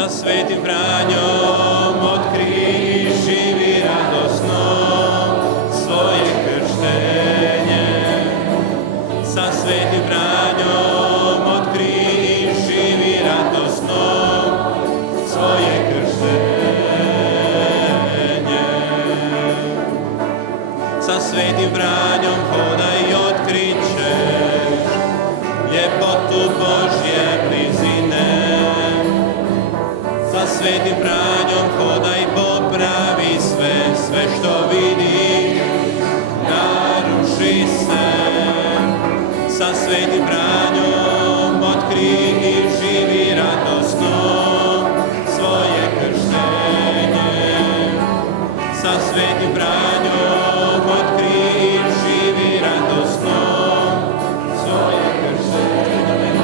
sa svetim Franjom otkri i živi radosno svoje krštenje. Sa svetim Franjom otkri i živi radosno svoje krštenje. Sa svetim Franjom hodaj i otkrićeš ljepotu Božje blizine. Sa svetim Franjom hodaj, popravi sve što vidiš, naruši se. Sa svetim Franjom otkri i živi radosno svoje krštenje. Sa svetim Franjom otkri i živi radosno svoje krštenje.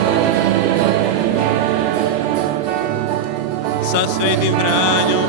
Sa svetim Franjom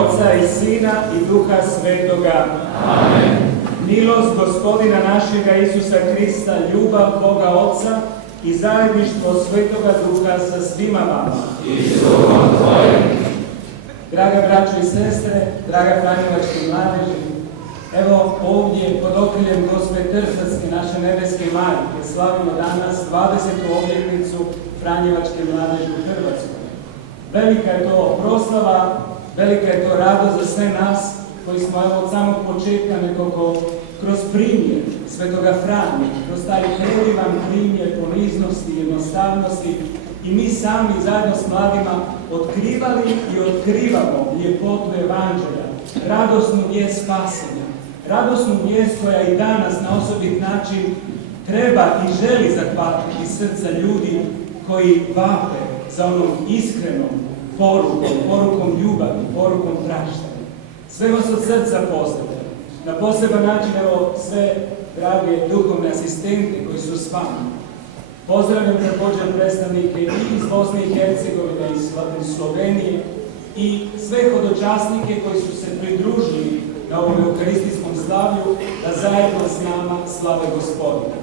Otca i Sina i Duha Svetoga. Amen. Milost Gospodina našega Isusa Krista, ljubav Boga Otca i zajedništvo Svetoga Duha sa svima vama. I s Duhom tvojim. Draga braćo i sestre, draga franjevački mladeži, evo ovdje pod okriljem Gospe Trzacke, naše nebeske majke, slavimo danas 20. obljetnicu franjevačke mladeži u Hrvatskoj. Velika je to proslava, velika je to radost za sve nas koji smo evo od samog početka nekako kroz primjer Svetoga Franje, kroz taj predivan primjer poniznosti, jednostavnosti i mi sami zajedno s mladima otkrivali i otkrivamo ljepotu Evanđelja, radosnu vijest spasenja, radosnu vijest koja i danas na osobit način treba i želi zahvatiti srca ljudi koji vape za onom iskrenom porukom ljubavi, porukom praštanja. Sve vas od srca pozdravljam. Na poseban način, evo, sve drage duhovne asistente koji su s vama. Pozdravljam također predstavnike i iz Bosne i Hercegovine, iz Slovenije i sve hodočasnike koji su se pridružili na ovom eukaristijskom slavlju da zajedno s nama slave Gospodina.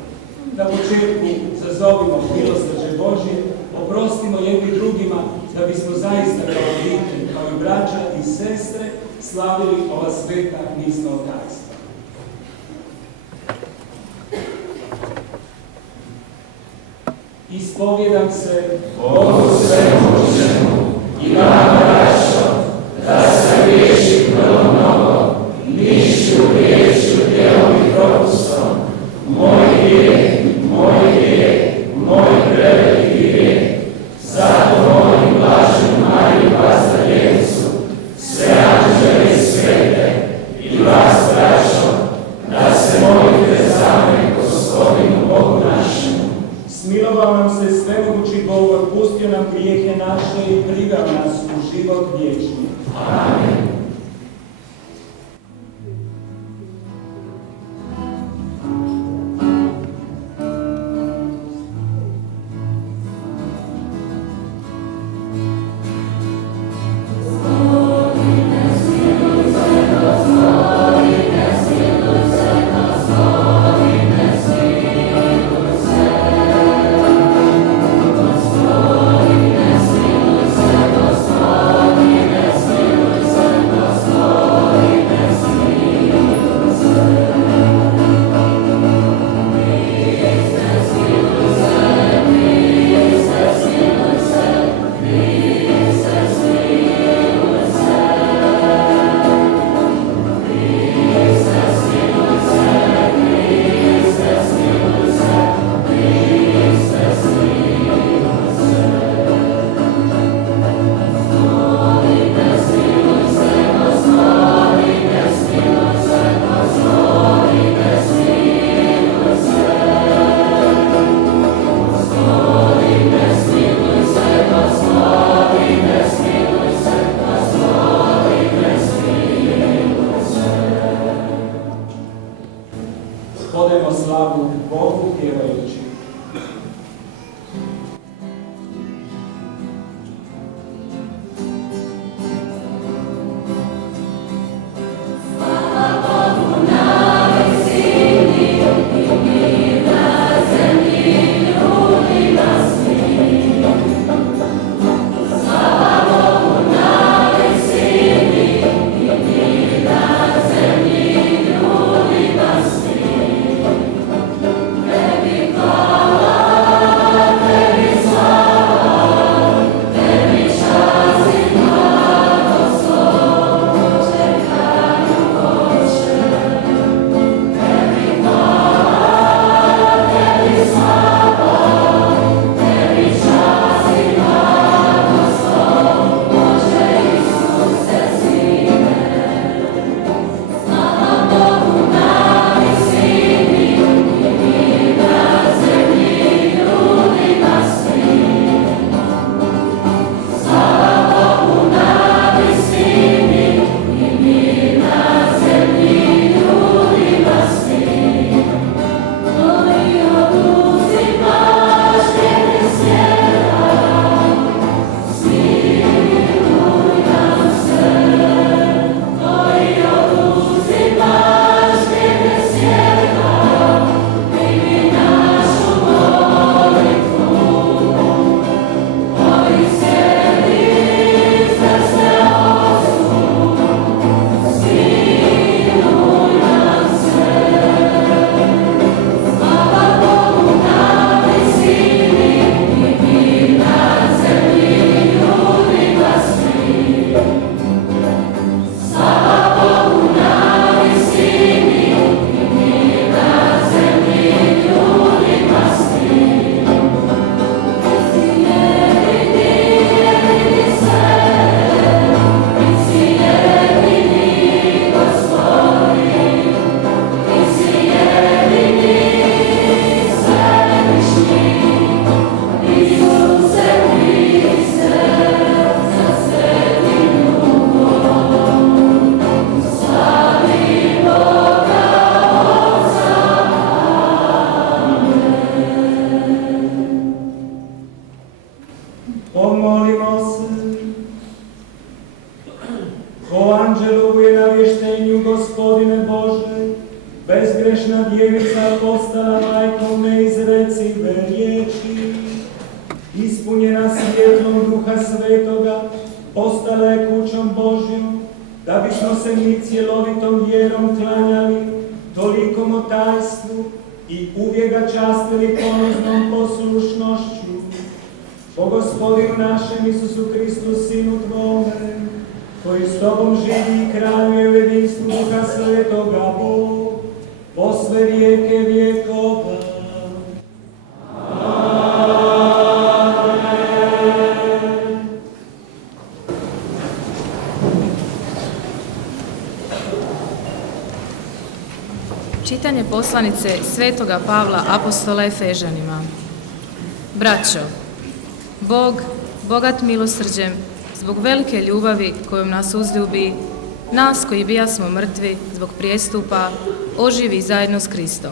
Na početku zazovimo milosrđe Božje, oprostimo jedni drugima da bismo zaista kao obitelj, kao i braća i sestre slavili ova sveta misna tajstva. Ispovjedam se Bogu svemoćnemu i vama, braćo, da sam griješim vrlo mnogo, mišlju, riječju, djelom i propustom. Moj grijeh, moj preveliki grijeh. Zato molim blaženu Mariju Brazaljevicu, sve anđele i svete i vas, braćo, da se molite za mene Gospodinu Bogu našemu. Smilovao nam se svemogući Bog, otpustio nam grijehe naše i priveo nas u život vječni. Amen. Pomolimo se. O anđelovu je navještenju, Gospodine Bože, bezgrešna djevica postala majkom neizrecive riječi. Ispunjena svjetlom Duha Svetoga, postala je kućom Božjom, da bismo se mi cjelovitom vjerom klanjali tolikom otajstvu i uvijek ga častili ponosnom poslušnošću. Po Gospodinu našem Isusu Hristu, Sinu Tvome, koji s Tobom živi i kraljuje u jedinstvu Duha Svetoga, Bog, po sve vijeke vjekova. Čitanje poslanice Svetoga Pavla apostola Efežanima. Braćo, Bog, bogat milosrđem, zbog velike ljubavi kojom nas uzljubi, nas koji bijasmo mrtvi zbog prijestupa, oživi zajedno s Kristom.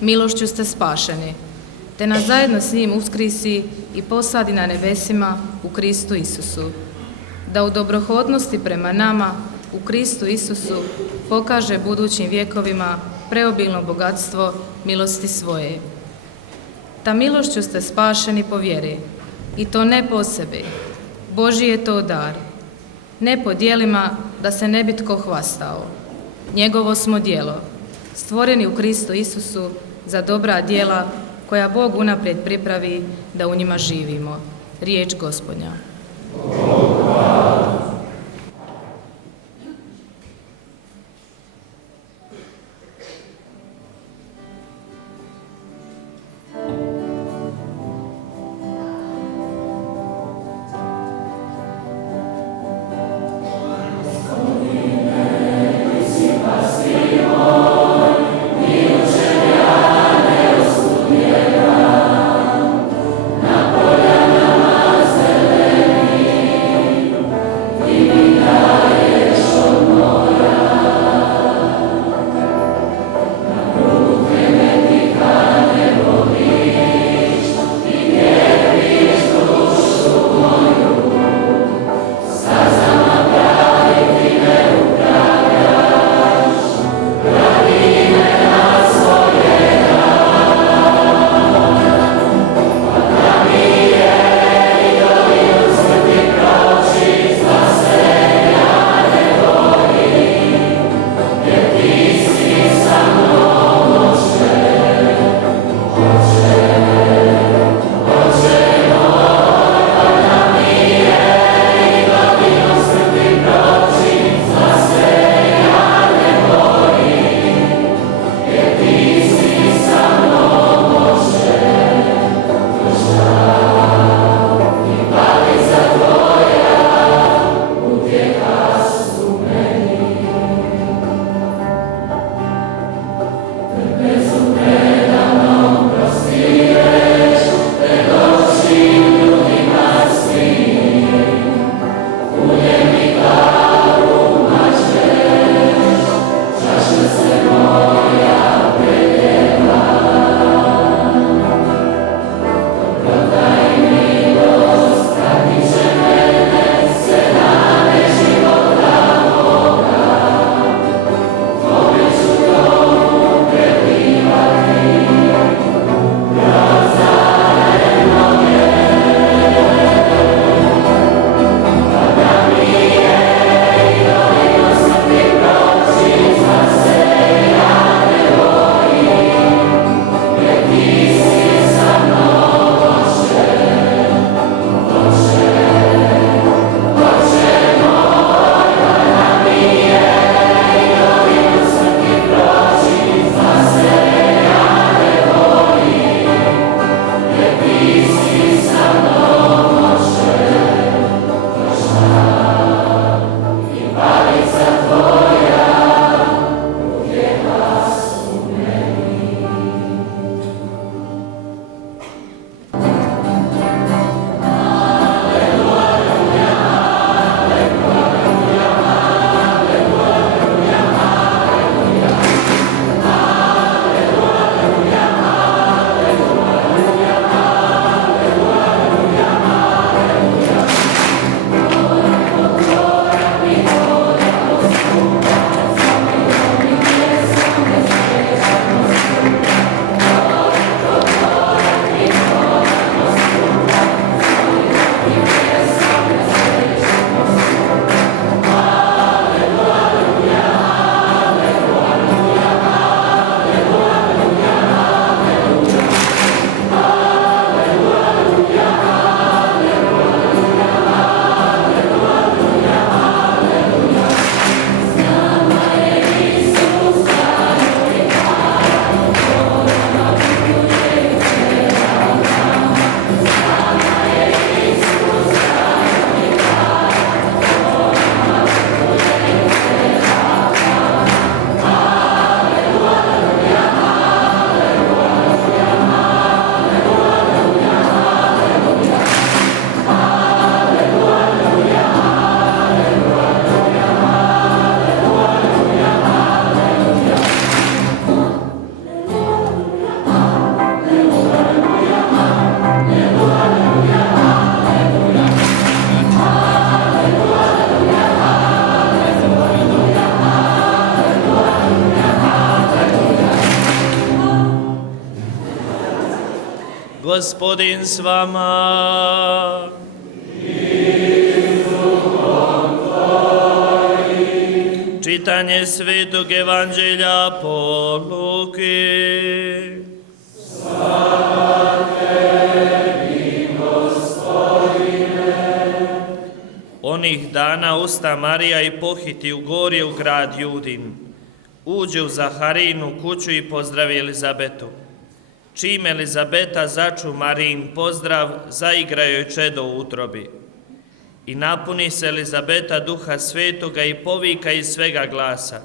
Milošću ste spašeni, te nas zajedno s njim uskrisi i posadi na nebesima u Kristu Isusu, da u dobrohodnosti prema nama u Kristu Isusu pokaže budućim vjekovima preobilno bogatstvo milosti svoje. Ta milošću ste spašeni po vjeri, i to ne po sebi, Božji je to dar, ne po djelima da se ne bi tko hvastao. Njegovo smo djelo, stvoreni u Kristu Isusu za dobra djela koja Bog unaprijed pripravi da u njima živimo. Riječ Gospodnja. Gospodin s vama. Čitanje Svetog Evanđelja po Luki. Onih dana usta Marija i pohiti u gorje u grad Judin. Uđe u Zaharijinu kuću i pozdravi Elizabetu. Čim Elizabeta začu Marijin pozdrav, zaigra joj čedo u utrobi. I napuni se Elizabeta Duha Svetoga i povika iz svega glasa: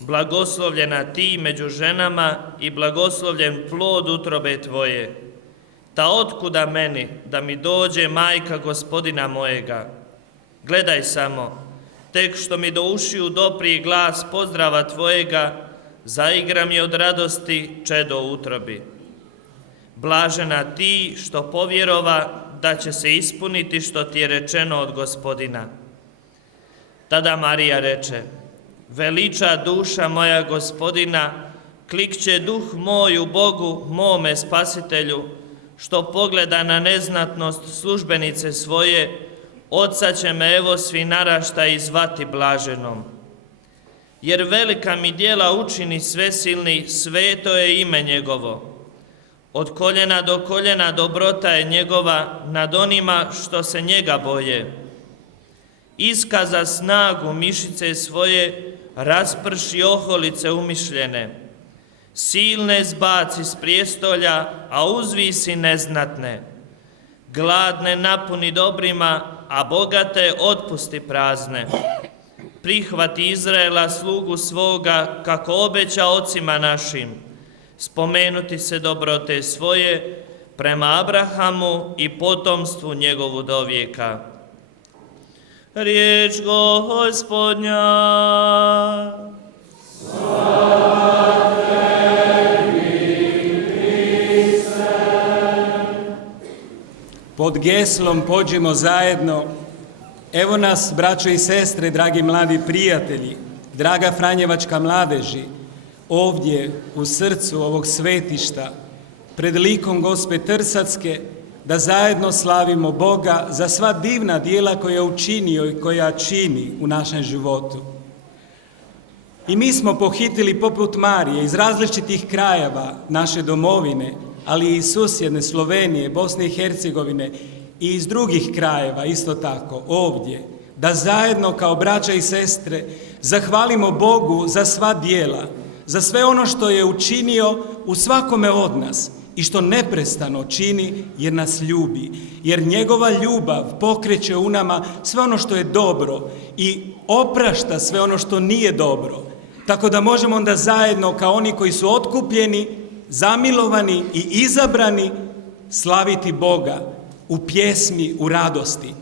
blagoslovljena ti među ženama i blagoslovljen plod utrobe tvoje. Ta otkuda meni da mi dođe majka Gospodina mojega? Gledaj samo, tek što mi do ušiju doprije glas pozdrava tvojega, zaigra mi od radosti čedo u utrobi. Blažena ti što povjerova da će se ispuniti što ti je rečeno od Gospodina. Tada Marija reče: veliča duša moja Gospodina, klikće duh moj u Bogu, mome Spasitelju, što pogleda na neznatnost službenice svoje, od sad će me evo svi naraštaji zvati blaženom. Jer velika mi djela učini svesilni, sveto je ime njegovo. Od koljena do koljena dobrota je njegova nad onima što se njega boje. Iskaza snagu mišice svoje, rasprši oholice umišljene. Silne zbaci s prijestolja, a uzvisi neznatne. Gladne napuni dobrima, a bogate otpusti prazne. Prihvati Izraela slugu svoga, kako obeća ocima našim. Spomenuti se dobrote svoje prema Abrahamu i potomstvu njegovu do vijeka. Riječ Gospodnja. Slava tebi, Kriste. Pod geslom pođimo zajedno. Evo nas, braćo i sestre, dragi mladi prijatelji, draga Franjevačka mladeži, ovdje u srcu ovog svetišta, pred likom Gospe Trsatske, da zajedno slavimo Boga za sva divna djela koja je učinio i koja čini u našem životu. I mi smo pohitili poput Marije iz različitih krajeva naše domovine, ali i iz susjedne Slovenije, Bosne i Hercegovine i iz drugih krajeva isto tako ovdje, da zajedno kao braća i sestre zahvalimo Bogu za sva djela, za sve ono što je učinio u svakome od nas i što neprestano čini jer nas ljubi, jer njegova ljubav pokreće u nama sve ono što je dobro i oprašta sve ono što nije dobro. Tako da možemo onda zajedno kao oni koji su otkupljeni, zamilovani i izabrani slaviti Boga u pjesmi, u radosti.